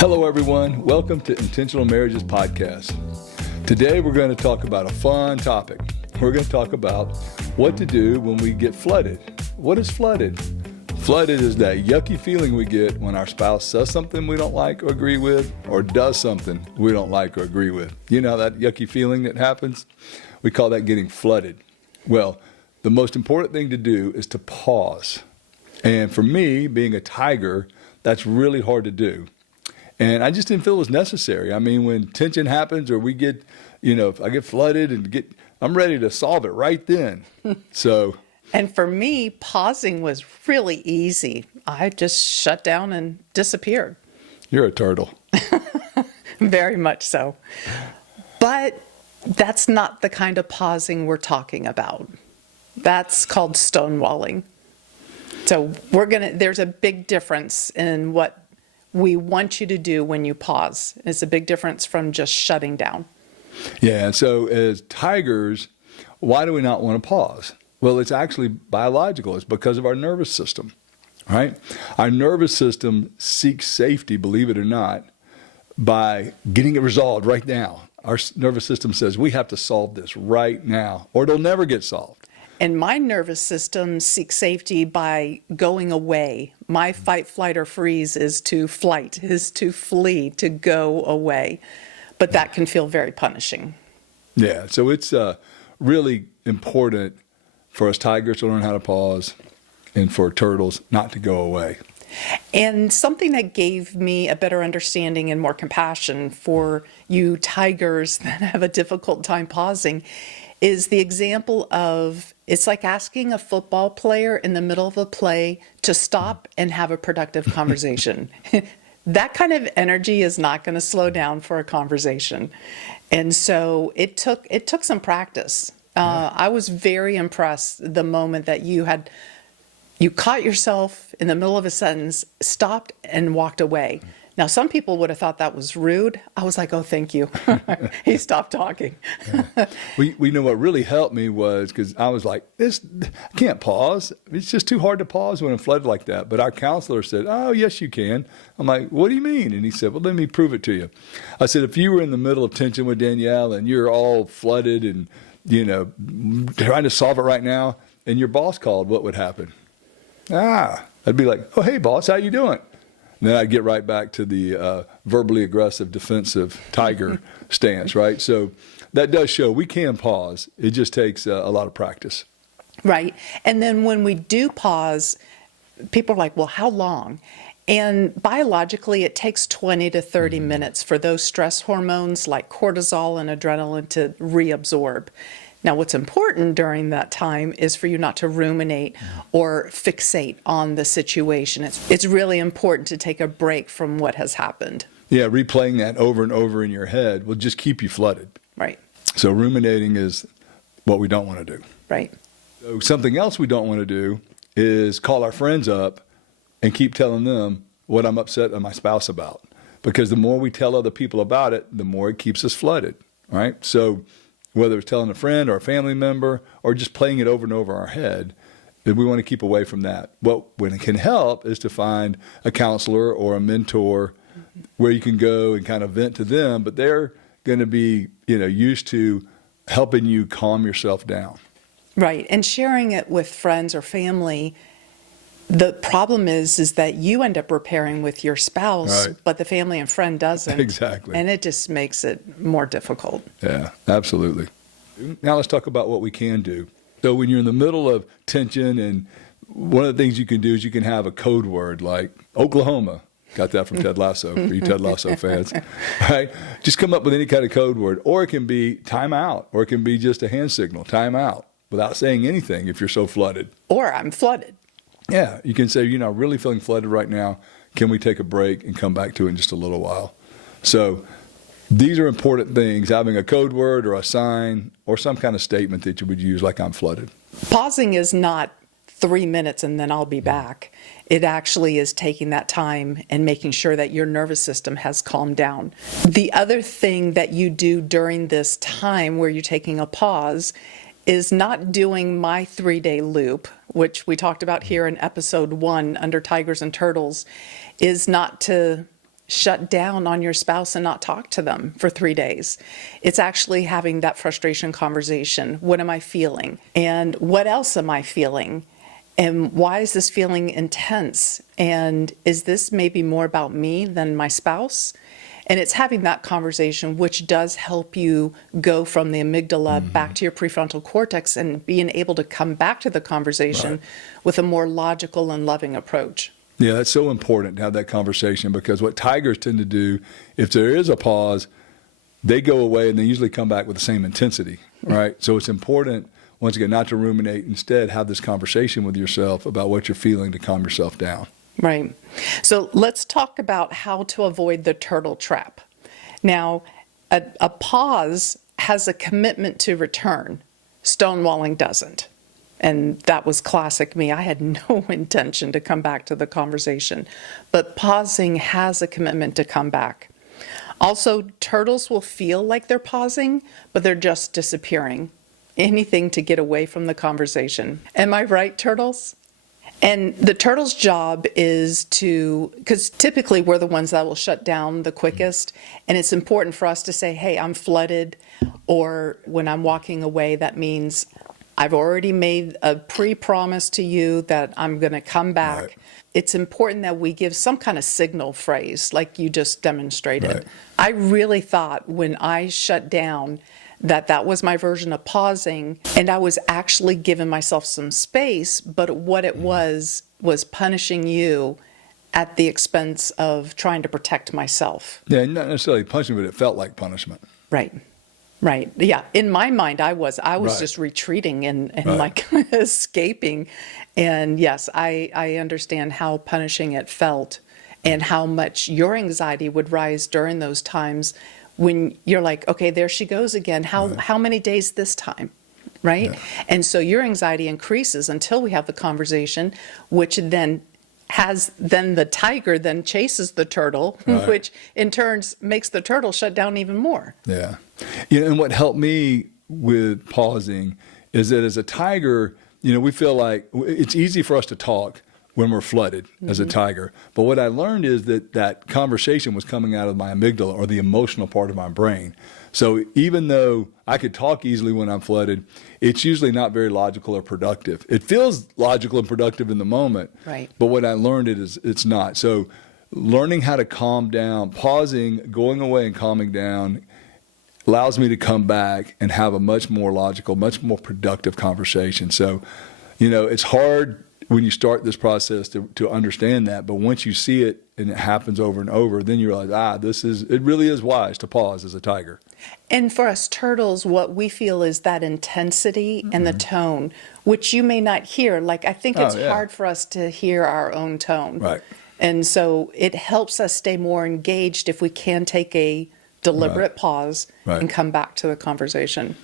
Hello, everyone. Welcome to Intentional Marriages Podcast. Today, we're going to talk about a fun topic. We're going to talk about what to do when we get flooded. What is flooded? Flooded is that yucky feeling we get when our spouse says something we don't like or agree with, or does something we don't like or agree with. You know that yucky feeling that happens? We call that getting flooded. Well, the most important thing to do is to pause. And for me, being a tiger, that's really hard to do. And I just didn't feel it was necessary. I mean, when tension happens or we get, if I get flooded I'm ready to solve it right then. And for me, pausing was really easy. I just shut down and disappeared. You're a turtle. Very much so. But that's not the kind of pausing we're talking about. That's called stonewalling. So there's a big difference in what we want you to do when you pause. It's a big difference from just shutting down. Yeah, so as tigers, why do we not want to pause? Well, it's actually biological. It's because of our nervous system, right? Our nervous system seeks safety, believe it or not, by getting it resolved right now. Our nervous system says, we have to solve this right now, or it'll never get solved. And my nervous system seeks safety by going away. My fight, flight, or freeze is to flight, is to flee, to go away. But that can feel very punishing. Yeah, so it's really important for us tigers to learn how to pause and for turtles not to go away. And something that gave me a better understanding and more compassion for you tigers that have a difficult time pausing is the example of, it's like asking a football player in the middle of a play to stop and have a productive conversation. That kind of energy is not going to slow down for a conversation. And so it took some practice. I was very impressed the moment that you caught yourself in the middle of a sentence, stopped and walked away. Now, some people would have thought that was rude. I was like, oh, thank you. He stopped talking. We know what really helped me was, because I was like, I can't pause. It's just too hard to pause when I'm flooded like that. But our counselor said, oh, yes, you can. I'm like, what do you mean? And he said, well, let me prove it to you. I said, if you were in the middle of tension with Danielle and you're all flooded and, trying to solve it right now, and your boss called, what would happen? I'd be like, oh, hey, boss, how you doing? And then I'd get right back to the verbally aggressive, defensive tiger stance, right? So that does show we can pause. It just takes a lot of practice. Right. And then when we do pause, people are like, well, how long? And biologically, it takes 20 to 30 minutes for those stress hormones like cortisol and adrenaline to reabsorb. Now, what's important during that time is for you not to ruminate or fixate on the situation. It's really important to take a break from what has happened. Yeah, replaying that over and over in your head will just keep you flooded. Right. So ruminating is what we don't want to do. Right. So something else we don't want to do is call our friends up and keep telling them what I'm upset at my spouse about. Because the more we tell other people about it, the more it keeps us flooded, right? So whether it's telling a friend or a family member or just playing it over and over in our head, we want to keep away from that. When it can help is to find a counselor or a mentor where you can go and kind of vent to them, but they're going to be, used to helping you calm yourself down. Right. And sharing it with friends or family, the problem is that you end up repairing with your spouse, right, but the family and friend doesn't. Exactly. And it just makes it more difficult. Yeah, absolutely. Now let's talk about what we can do. So when you're in the middle of tension, and one of the things you can do is you can have a code word like Oklahoma. Got that from Ted Lasso, for you Ted Lasso fans. Right? Just come up with any kind of code word. Or it can be time out, or it can be just a hand signal, time out, without saying anything if you're so flooded. Or I'm flooded. Yeah, you can say, really feeling flooded right now. Can we take a break and come back to it in just a little while? So these are important things, having a code word or a sign or some kind of statement that you would use like I'm flooded. Pausing is not 3 minutes and then I'll be back. It actually is taking that time and making sure that your nervous system has calmed down. The other thing that you do during this time where you're taking a pause is not doing my 3-day loop, which we talked about here in episode 1 under Tigers and Turtles, is not to shut down on your spouse and not talk to them for 3 days. It's actually having that frustration conversation. What am I feeling? And what else am I feeling? And why is this feeling intense? And is this maybe more about me than my spouse? And it's having that conversation, which does help you go from the amygdala back to your prefrontal cortex and being able to come back to the conversation with a more logical and loving approach. Yeah, that's so important to have that conversation, because what tigers tend to do, if there is a pause, they go away and they usually come back with the same intensity, right? So it's important, once again, not to ruminate. Instead, have this conversation with yourself about what you're feeling to calm yourself down. Right. So let's talk about how to avoid the turtle trap. Now, a pause has a commitment to return. Stonewalling doesn't. And that was classic me. I had no intention to come back to the conversation. But pausing has a commitment to come back. Also, turtles will feel like they're pausing, but they're just disappearing. Anything to get away from the conversation. Am I right, turtles? And the turtle's job is to, because typically we're the ones that will shut down the quickest, and it's important for us to say, hey, I'm flooded, or when I'm walking away, that means I've already made a pre-promise to you that I'm going to come back. Right. It's important that we give some kind of signal phrase, like you just demonstrated. Right. I really thought when I shut down that was my version of pausing, and I was actually giving myself some space, but what it was punishing you at the expense of trying to protect myself. Yeah, not necessarily punishment, but it felt like punishment. Right. Right. Yeah. In my mind, I was Right. just retreating and Right. like escaping. And yes, I understand how punishing it felt and how much your anxiety would rise during those times when you're like, okay, there she goes again. How many days this time? Right. Yeah. And so your anxiety increases until we have the conversation, which then the tiger then chases the turtle, Right. which in turn makes the turtle shut down even more. Yeah. And what helped me with pausing is that as a tiger, we feel like it's easy for us to talk when we're flooded as a tiger. But what I learned is that conversation was coming out of my amygdala, or the emotional part of my brain. So even though I could talk easily when I'm flooded, it's usually not very logical or productive. It feels logical and productive in the moment, Right. but what I learned is it's not. So learning how to calm down, pausing, going away and calming down allows me to come back and have a much more logical, much more productive conversation. So, it's hard when you start this process to understand that, but once you see it and it happens over and over, then you realize, it really is wise to pause as a tiger. And for us turtles, what we feel is that intensity and the tone, which you may not hear. Like, I think it's hard for us to hear our own tone. Right. And so it helps us stay more engaged if we can take a deliberate pause Right. and come back to the conversation.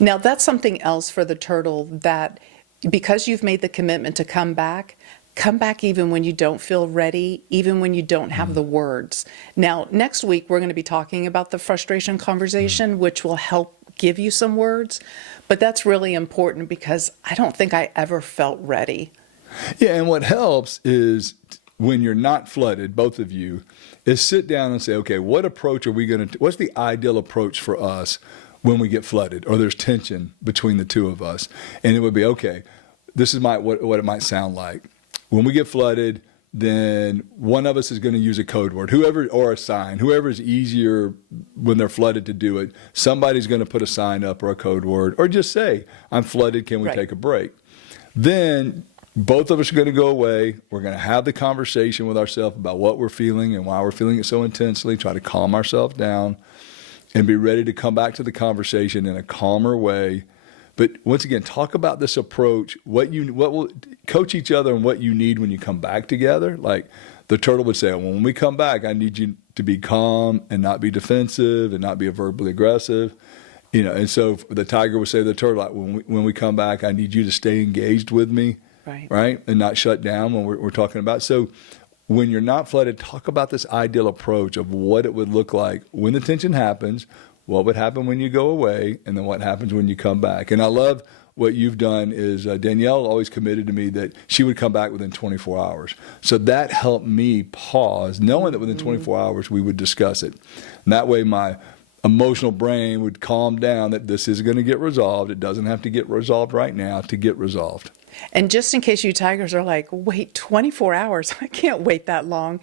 Now, that's something else for the turtle, that because you've made the commitment to come back even when you don't feel ready, even when you don't have the words. Now, next week, we're going to be talking about the frustration conversation, which will help give you some words. But that's really important because I don't think I ever felt ready. Yeah, and what helps is when you're not flooded, both of you, is sit down and say, okay, what approach are we going to, what's the ideal approach for us when we get flooded or there's tension between the two of us? And it would be, okay, this is what it might sound like. When we get flooded, then one of us is going to use a code word, or a sign, whoever is easier when they're flooded to do it. Somebody's going to put a sign up or a code word, or just say, I'm flooded, can we Right. take a break? Then both of us are going to go away. We're going to have the conversation with ourselves about what we're feeling and why we're feeling it so intensely, try to calm ourselves down and be ready to come back to the conversation in a calmer way. But once again, talk about this approach, what will coach each other and what you need when you come back together. Like the turtle would say, well, when we come back, I need you to be calm and not be defensive and not be verbally aggressive. And so the tiger would say to the turtle, like, when we come back, I need you to stay engaged with me, right? And not shut down when we're talking about. So when you're not flooded, talk about this ideal approach of what it would look like when the tension happens, what would happen when you go away, and then what happens when you come back. And I love what you've done is Danielle always committed to me that she would come back within 24 hours. So that helped me pause, knowing that within 24 hours we would discuss it. And that way my emotional brain would calm down that this is going to get resolved. It doesn't have to get resolved right now to get resolved. And just in case you tigers are like, wait, 24 hours, I can't wait that long.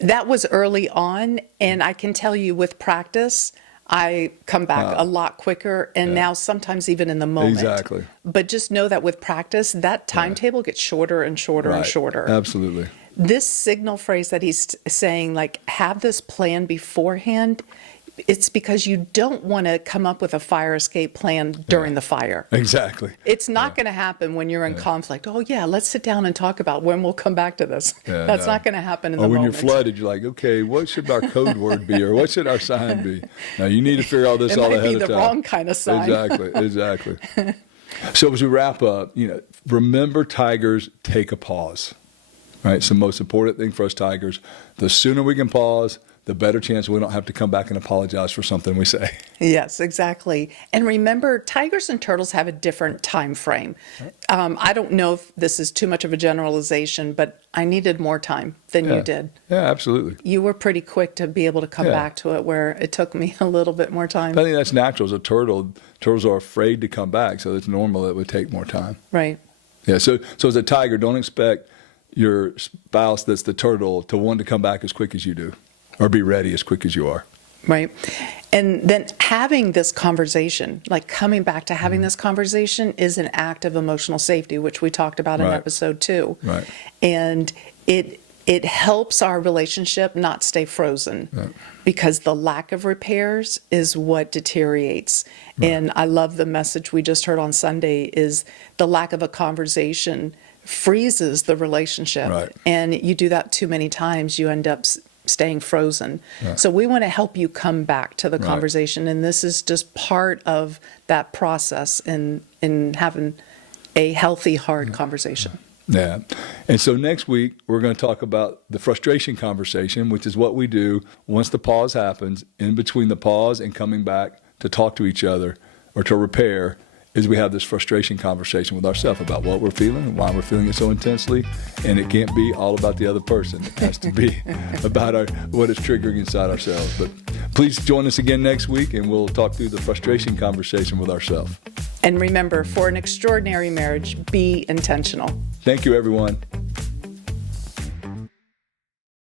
That was early on, and I can tell you with practice, I come back a lot quicker, and now sometimes even in the moment. Exactly. But just know that with practice, that timetable gets shorter and shorter and shorter. Absolutely. This signal phrase that he's saying, like, have this plan beforehand, it's because you don't want to come up with a fire escape plan during the fire. Exactly. It's not going to happen when you're in conflict. Oh, yeah, let's sit down and talk about when we'll come back to this. That's not going to happen in the moment. Or when moment. you're flooded, you're like, okay, what should our code word be, or what should our sign be? Now, you need to figure all this all ahead of time. It might be the wrong kind of sign. Exactly. So as we wrap up, remember, tigers, take a pause. Right? It's the most important thing for us tigers. The sooner we can pause, the better chance we don't have to come back and apologize for something we say. Yes, exactly. And remember, tigers and turtles have a different time frame. I don't know if this is too much of a generalization, but I needed more time than you did. Yeah, absolutely. You were pretty quick to be able to come back to it, where it took me a little bit more time. I think that's natural. As a turtle, turtles are afraid to come back, so it's normal that it would take more time. Right. Yeah, so as a tiger, don't expect your spouse that's the turtle to want to come back as quick as you do, or be ready as quick as you are. Right. And then having this conversation, like coming back to having this conversation, is an act of emotional safety, which we talked about in episode 2. Right. And it helps our relationship not stay frozen, because the lack of repairs is what deteriorates. And I love the message we just heard on Sunday, is the lack of a conversation freezes the relationship. Right. And you do that too many times, you end up staying frozen. So we want to help you come back to the conversation, and this is just part of that process in having a healthy, hard conversation. Yeah. And so next week, we're going to talk about the frustration conversation, which is what we do once the pause happens. In between the pause and coming back to talk to each other or to repair, is we have this frustration conversation with ourselves about what we're feeling and why we're feeling it so intensely. And it can't be all about the other person. It has to be about what is triggering inside ourselves. But please join us again next week, and we'll talk through the frustration conversation with ourselves. And remember, for an extraordinary marriage, be intentional. Thank you, everyone.